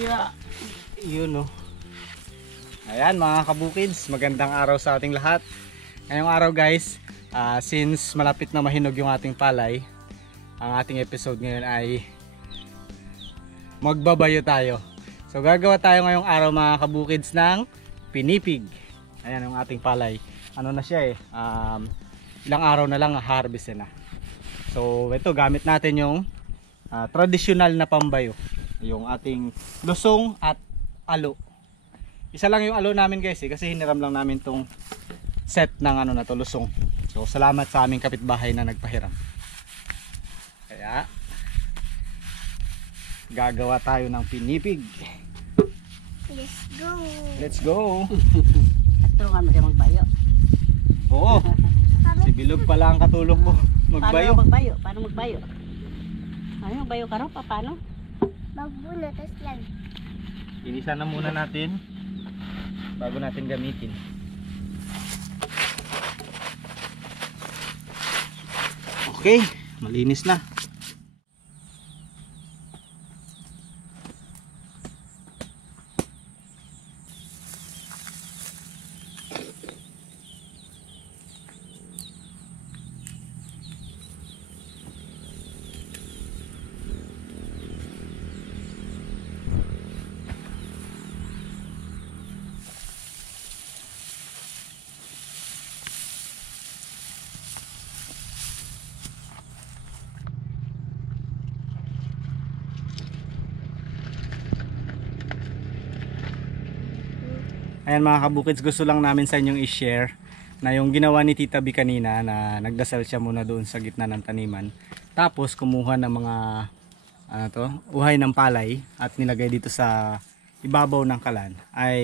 Yeah. Yun, no. Ayan mga kabukids, magandang araw sa ating lahat. Ngayong araw guys, since malapit na mahinog yung ating palay, ang ating episode ngayon ay magbabayo tayo. So gagawa tayo ngayong araw mga kabukids ng pinipig. Ayan yung ating palay. Ano na siya ilang araw na lang harvest na. So ito, gamit natin yung traditional na pambayo, yung ating lusong at alo. Isa lang yung alo namin guys kasi hiniram lang namin tong set ng na to, lusong. So salamat sa aming kapitbahay na nagpahiram. Kaya gagawa tayo ng pinipig. Let's go. Let's go. At tulungan mo siya magbayo. Oo. Si Bilog pala ang katulong ko magbayo. Paano magbayo? Paano magbayo? Ano magbayo ka rin? Paano? Magbunatas lang. Inisan na muna natin bago natin gamitin. Okay, malinis na. Ayan mga kabukids, gusto lang namin sa inyong i-share na yung ginawa ni Tita B kanina, na nagdasal siya muna doon sa gitna ng taniman. Tapos kumuha ng mga uhay ng palay at nilagay dito sa ibabaw ng kalan ay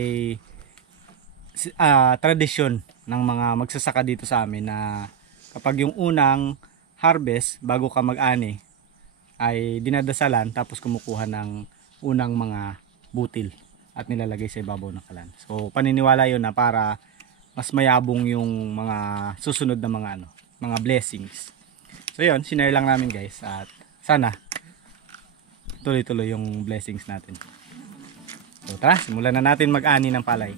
tradisyon ng mga magsasaka dito sa amin na kapag yung unang harvest bago ka mag-ani ay dinadasalan, tapos kumukuha ng unang mga butil at nilalagay sa ibabaw ng kalan. So paniniwala yun na para mas mayabong yung mga susunod na mga blessings. So yun, sinare lang namin guys, at sana tuloy-tuloy yung blessings natin. So tara, simulan na natin mag-ani ng palay.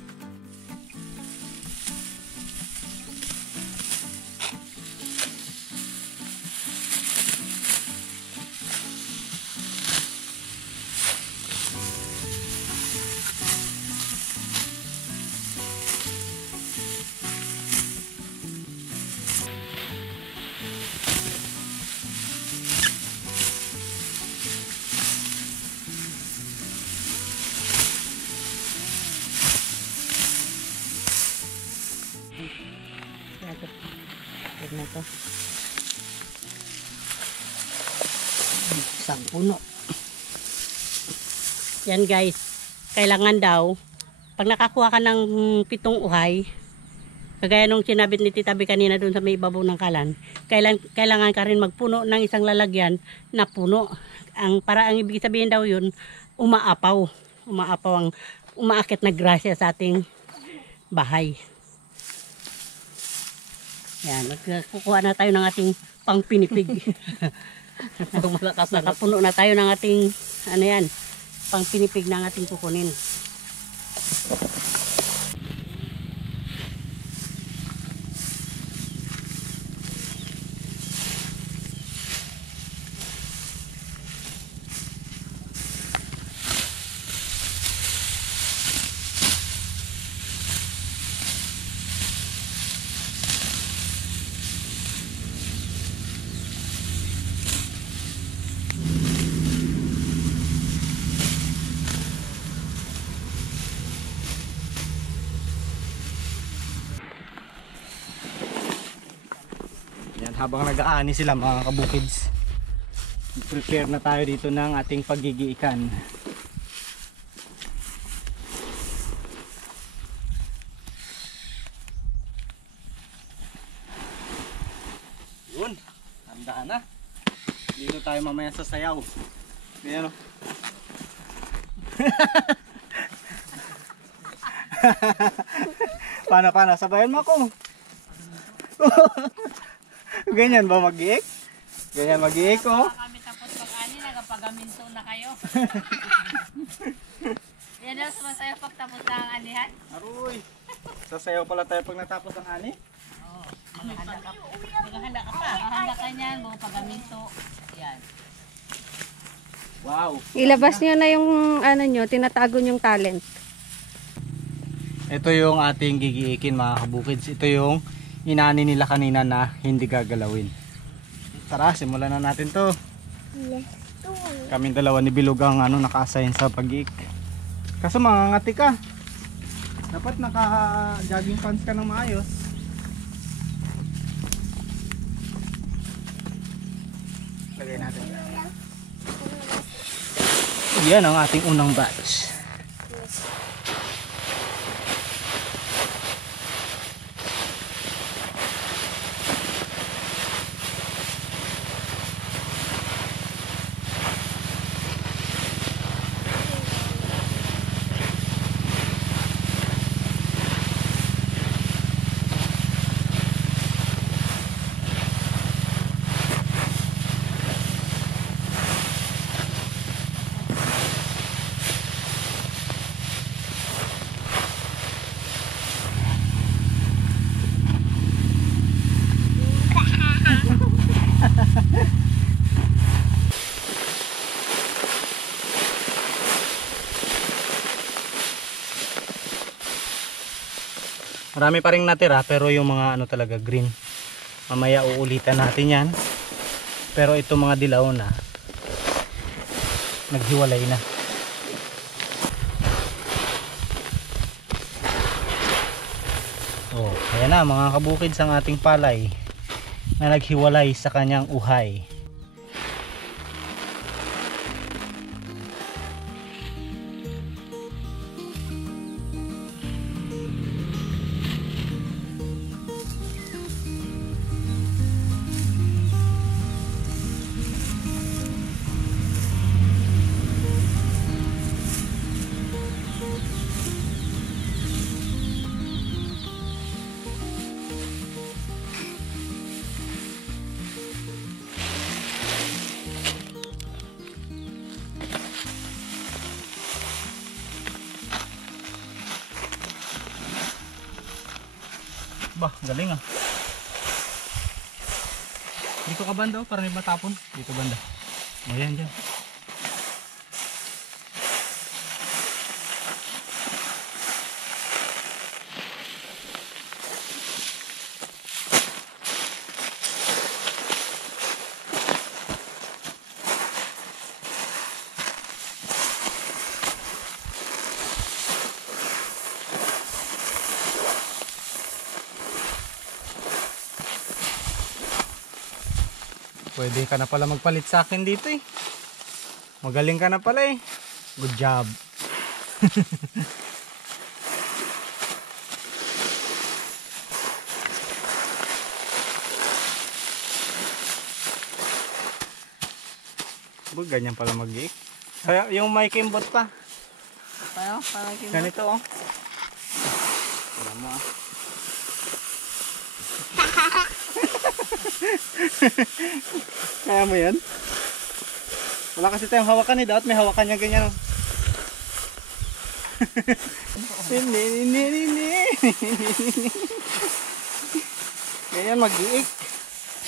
Huwag na to. Isang puno. Yan guys, kailangan daw pag nakakuha ka ng 7 uhay, kagaya nung sinabit ni Tita B kanina doon sa may ibabaw ng kalan, kailangan ka rin magpuno ng isang lalagyan na puno. Ang ibig sabihin daw yun, umaapaw ang umaakit na grasya sa ating bahay. Yan, kukuha na tayo ng ating pangpinipig. Nakapuno na tayo ng ating pangpinipig ng ating kukunin. Habang nag-aani sila mga kabukids, prepare na tayo dito ng ating paggigiikan. Yun, handa na. Dito tayo mamaya sa sayaw. Ayan o. Paano? Sabayan mo ako. Ganyan ba mag-iik? Ganyan mag-iik oh. Kami tapos mag-ani, nagapagaminto na kayo. na ang anihan? Aroy! Sasayaw pala tayo pag natapos ang ani. Oo. Maghahanda ka pa. Maghahanda ka pa. Maghahanda ka niyan. Mga pagaminto. Yan. Wow! Ilabas nyo na yung ano nyo, tinatago yung talent. Ito yung ating gigiikin mga kabukids. Ito yung inani nila kanina na hindi gagalawin. Tara, simulan na natin to. Let's go. Kaming dalawa ni Bilog ang naka-assign sa pag-iik. Kaso mangangati ka. Dapat naka-jogging pants ka ng maayos. Lagay natin. Yan ang ating unang batch. Marami pa ring natira pero yung mga talaga green. Mamaya uulitan natin yan. Pero ito mga dilaw na naghiwalay na. Oh, ayan na mga kabukids ang ating palay na naghiwalay sa kanyang uhay. Bah, galing ah. Dito ka banda para may matapon. Dito banda. Ayan dyan. Pwede ka na pala magpalit sa akin dito eh. Magaling ka na pala eh. Good job. Ganyan pala mag-iik. Kaya yung may kimbot pa. Paano? Parang kimbot. Ganito oh. Wala mo ah. Kaya mo yan? Wala kasi tayong hawakan eh. Dapat may hawakan niya ganyan. Ganyan mag-iik.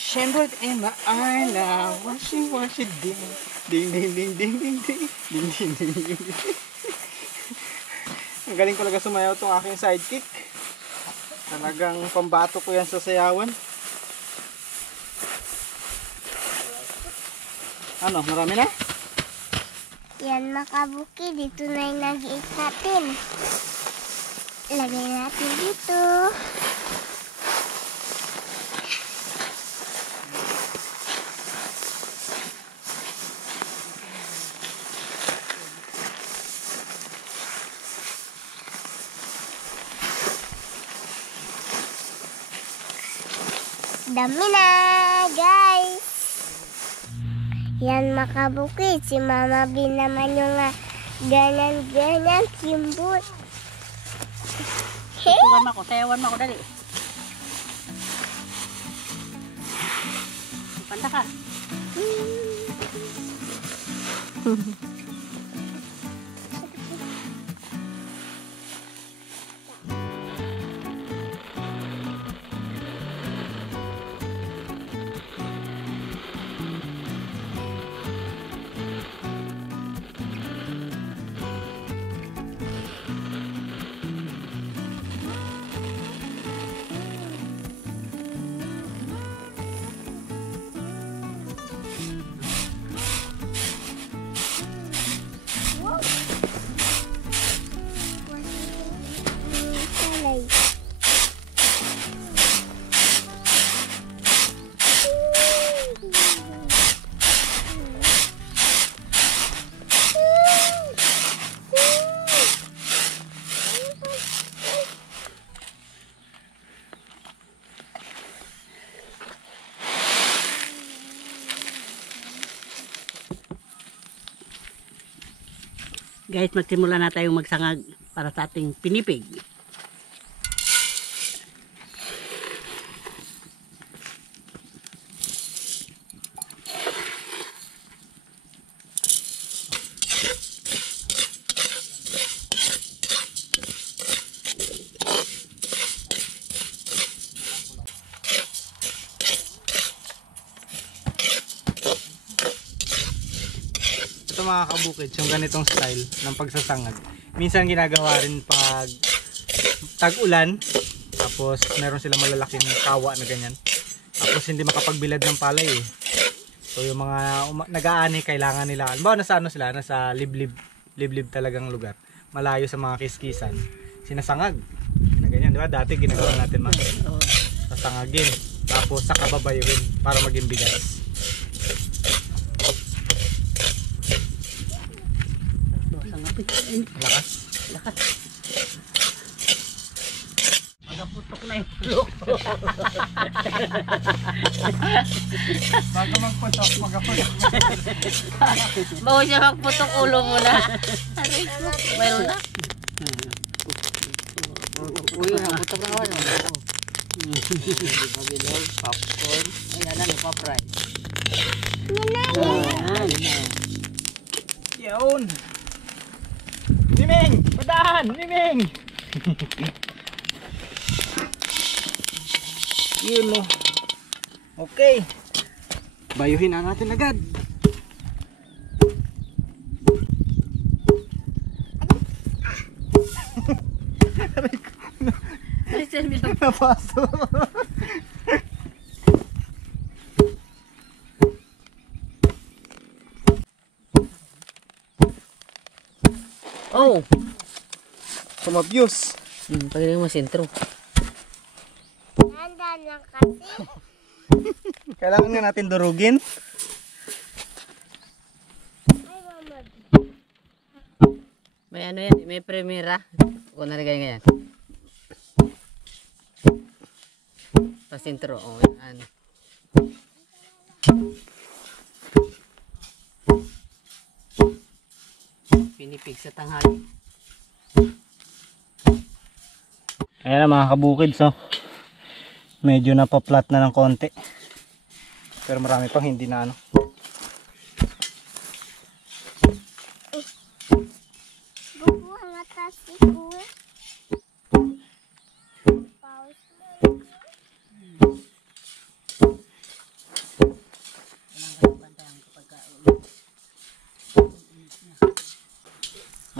Shenwood in my eye now. Washing, washing, ding. Ding, ding, ding, ding, ding, ding. Ding, ding, ding, ding, ding. Ang galing talaga sumayaw itong aking sidekick. Talagang pambato ko yan sa sayawan. Ano, marami na? Yan makabuki, dito na yung nag-iik natin. Lagay natin dito. Dami na, guys. Yan makabukid. Si Mama B naman yung ganan-ganan kimbot. Sayawan mo ako. Sayawan mo ako. Dali. Panda ka. Guys, magsimula na tayong magsangag para sa ating pinipig. Ito mga kabukid, yung ganitong style ng pagsasangag. Minsan ginagawa rin pag tag-ulan, tapos meron silang malalaking kawa na ganyan. Tapos hindi makapagbilad ng palay eh. So yung mga nag-aani, kailangan nila, halimbawa nasa ano sila, nasa liblib talagang lugar, malayo sa mga kiskisan, sinasangag na ganyan, di ba? Dati ginagawa natin mga sasangagin, tapos sa kababayuhin para maging bigas. Lakas. Lakas. Magaputok na yung ulo. Bago magputok, magaputok. Bago siya magputok ulo muna. Mayroon na. Uy, nagputok na ako. Babilog, popcorn. Ayan na, nagpa-fry. Yun. Miming! Padahan! Miming! Yun mo. Okay. Bayuhin na natin agad. Napaso. Oh! Sumabuse. Pagaling mo sentro. Handa lang kasi. Kailangan nga natin durugin. Ay, mama. May ano yan, may premiera. Kung nalagay ngayon. Pasintro, oh, yan. Pinipig sa tanghali. Ayan na mga kabukid, so medyo napaplat na ng konti. Pero marami pang hindi na ano. Bubuha nga kasi ko. Pause mo.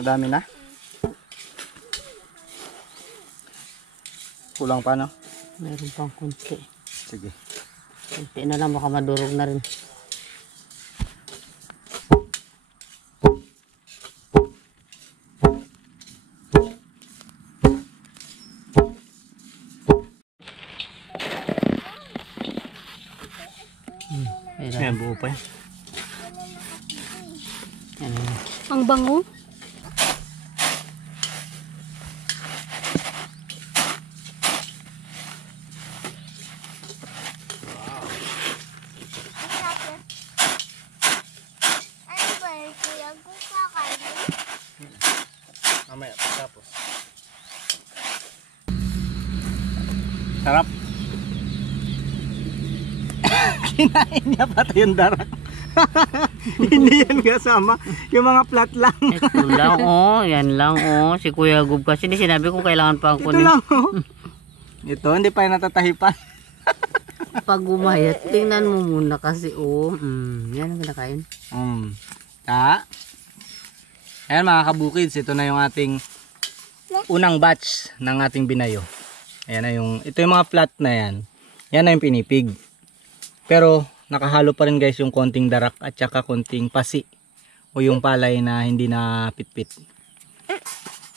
Madami na. Kulang pa no? Meron pang kunti. Sige. Kunti na lang, baka madurog na rin. Ayan, buo pa yan. Ang bango. Ano ba yun? Kuya ko kakain. Mamaya, tapos. Sarap. Kinain niya pati yung darak. Hindi yan kasama. Yung mga plat lang. Ito lang, oh. Yan lang, oh. Si Kuya Gub kasi hindi sinabi ko kailangan pa ang Ito kunin. lang oh. Ito, hindi pa yung natatahipan. Pag umayat, tingnan mo muna kasi, oh. Yan ang kinakain. Ayan mga kabukids, ito na yung ating unang batch ng ating binayo. Ayan na yung, ito yung mga flat na yan. Yan na yung pinipig. Pero nakahalo pa rin guys yung konting darak at saka konting pasi. O yung palay na hindi na pitpit.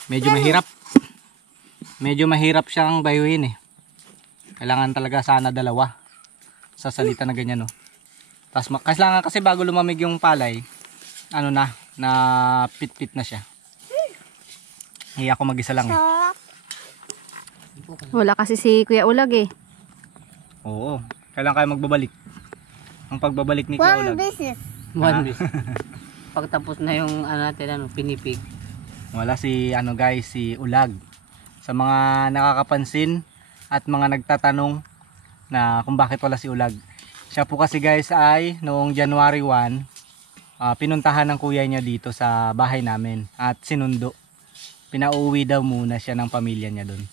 Medyo mahirap. Medyo mahirap siyang bayuhin eh. Kailangan talaga sana dalawa. Sa salita na ganyan no. Tapos kailangan kasi bago lumamig yung palay, ano na pitpit na siya. Hindi ako mag-isa lang eh. Wala kasi si Kuya Ulag eh. Oo. Kailan kayo magbabalik? Ang pagbabalik ni Kuya One Ulag. business. One piece. Pagtapos na yung ano natin, pinipig. Wala si ano guys, si Ulag. Sa mga nakakapansin at mga nagtatanong na kung bakit wala si Ulag. Siya po kasi guys ay noong January 1, pinuntahan ng kuya niya dito sa bahay namin at sinundo. Pinauwi daw muna siya ng pamilya niya doon.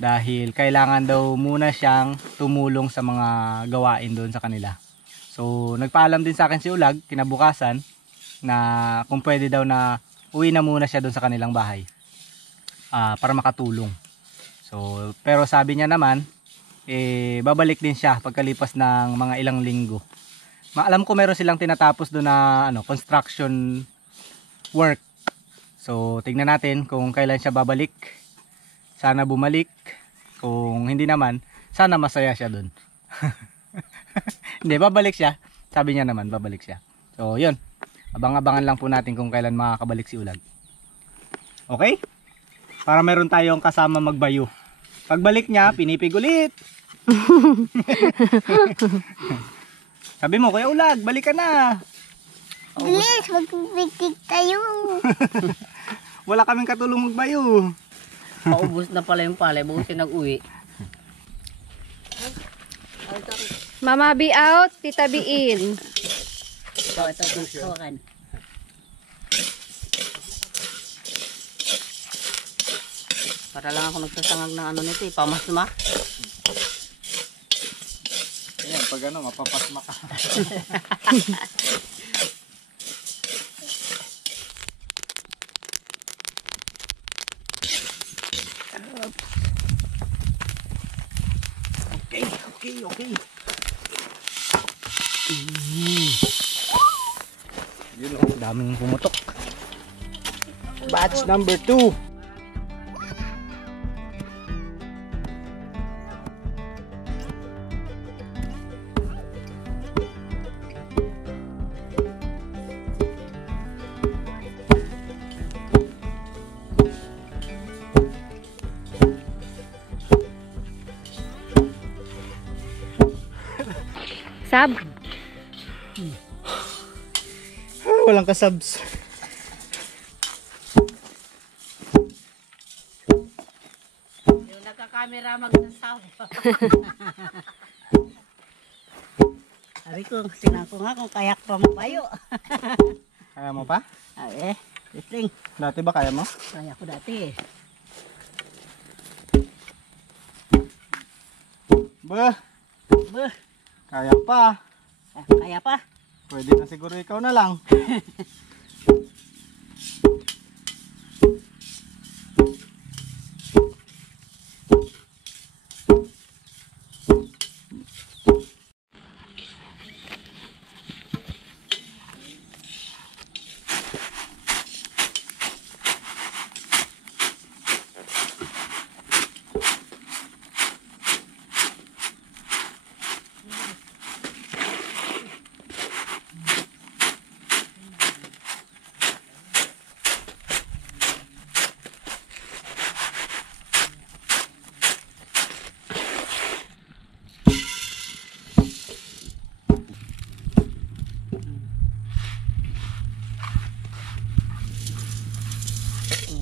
Dahil kailangan daw muna siyang tumulong sa mga gawain doon sa kanila. So nagpaalam din sa akin si Ulag kinabukasan na kung pwede daw na uwi na muna siya doon sa kanilang bahay para makatulong. So pero sabi niya naman babalik din siya pagkalipas ng mga ilang linggo. Alam ko meron silang tinatapos doon na construction work. So tingnan natin kung kailan siya babalik. Sana bumalik. Kung hindi naman, sana masaya siya doon. Hindi, babalik siya. Sabi niya naman, babalik siya. So, yun. Abang-abangan lang po natin kung kailan makakabalik si Ulag. Okay? Para meron tayong kasama magbayo. Pagbalik niya, pinipig ulit. Sabi mo, Kuya Ulag, balik ka na. Bilis, magpipigtig tayo. Wala kaming katulong magbayo. Paubos na pala yung palay, bukusin nag-uwi. Mama B out, Tita B in. So, ito, hawakan. Para lang ako nagsasangag ng ano nito, pamasma. Ayan, pag mapapasma ka. Okay. Yun o, daming pumutok. Batch number 2. Sab. Walang kasabs. Yung nagka-camera magsasawa. Sabi ko, sinan ko nga kung kayak pa mabayo. Kaya mo pa? Listing. Dati ba kaya mo? Kaya ko dati eh. Bah, Buh, kaya pa. kaya pa. Pwede na siguro ikaw na lang.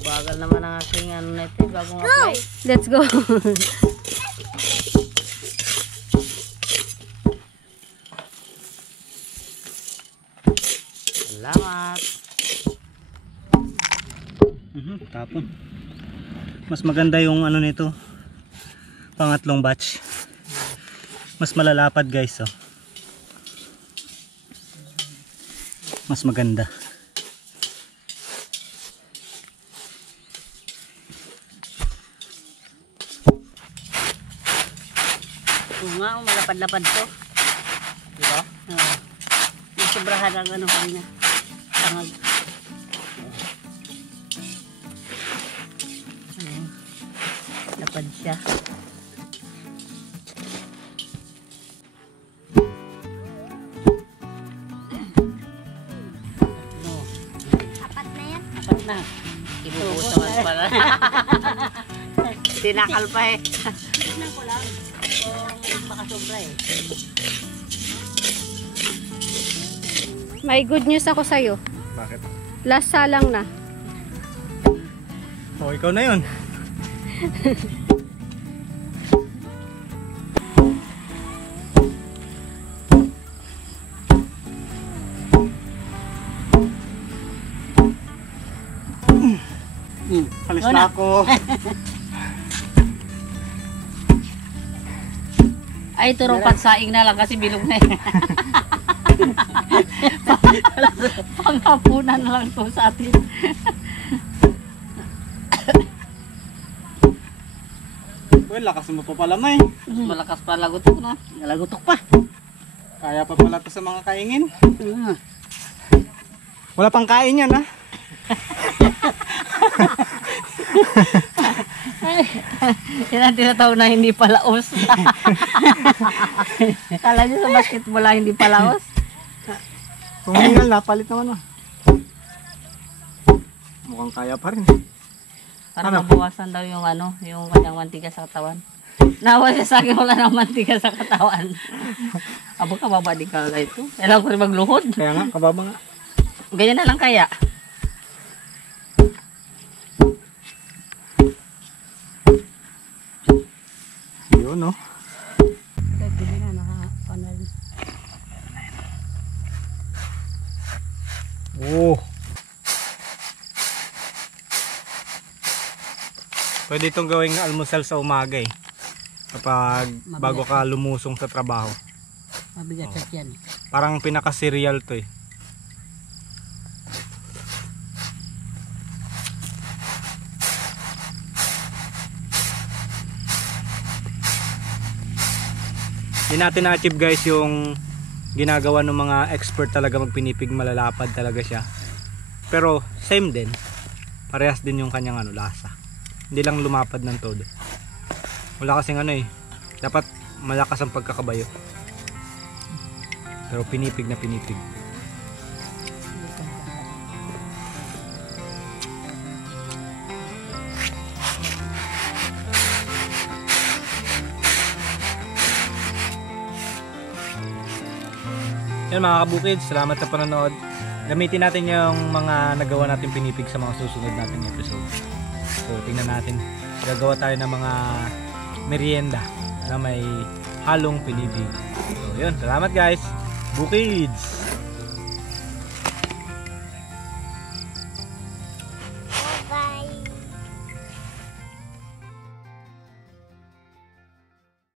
Bagal naman ang aking ano na ito, bagong apply. Let's go. Salamat. Tapon. Mas maganda yung ano nito. Pangatlong batch. Mas malalapad guys, oh. Mas maganda. Oo nga, malapad-lapad to. Diba? Oo. Yung sobrahan ang ano kanina. Tangag. Ayan. Lapad siya. No. Apat na yan. Apat na. Ibubuhos naman pala. Tinakal pa eh. Tignan ko lang. Makasobra eh. May good news ako sa'yo. Bakit? Last salang na. O, ikaw na yun. Alis Ikaw na na. ako. Ay, turupat saing na lang kasi bilog na eh. Panghapunan na lang ito sa atin. Well, lakas mo pa pala, May. Malakas pa lagutok na. Lagutok pa. Kaya pa pala to sa mga kaingin. Ah. Wala pang kain yan, ha? Yan ang tinatawag na hindi palaos. Kala nyo sa basketball lang hindi palaos? Kung hingal na, palit naman, oh. Mukhang kaya pa rin. Para Ano? mabawasan daw yung ano, yung kanyang mantika sa katawan. Nawa siya sa akin wala ng mantika sa katawan. Abo ka babadi ka na ito. Kailangan ko rin magluhod. Kaya nga, kababa nga. Ganyan na lang kaya. Yun, no? Pwede na nakapanal. Oh. Pwede itong gawing almusal sa umaga eh. Kapag bago ka lumusong sa trabaho. Mabigat sa tiyan. Parang pinaka-cereal to eh. Hindi natin na-achieve guys yung ginagawa ng mga expert talaga magpinipig, malalapad talaga siya. Pero same din. Parehas din yung kanyang ano, lasa. Hindi lang lumapad ng todo. Wala kasing ano eh. Dapat malakas ang pagkakabayo. Pero pinipig na pinipig. Yan mga kabukid, salamat sa panonood. Gamitin natin yung mga nagawa natin pinipig sa mga susunod nating episode. So tingnan natin. Gagawa tayo ng mga merienda na may halong pinipig. So yun, salamat guys. Bukids!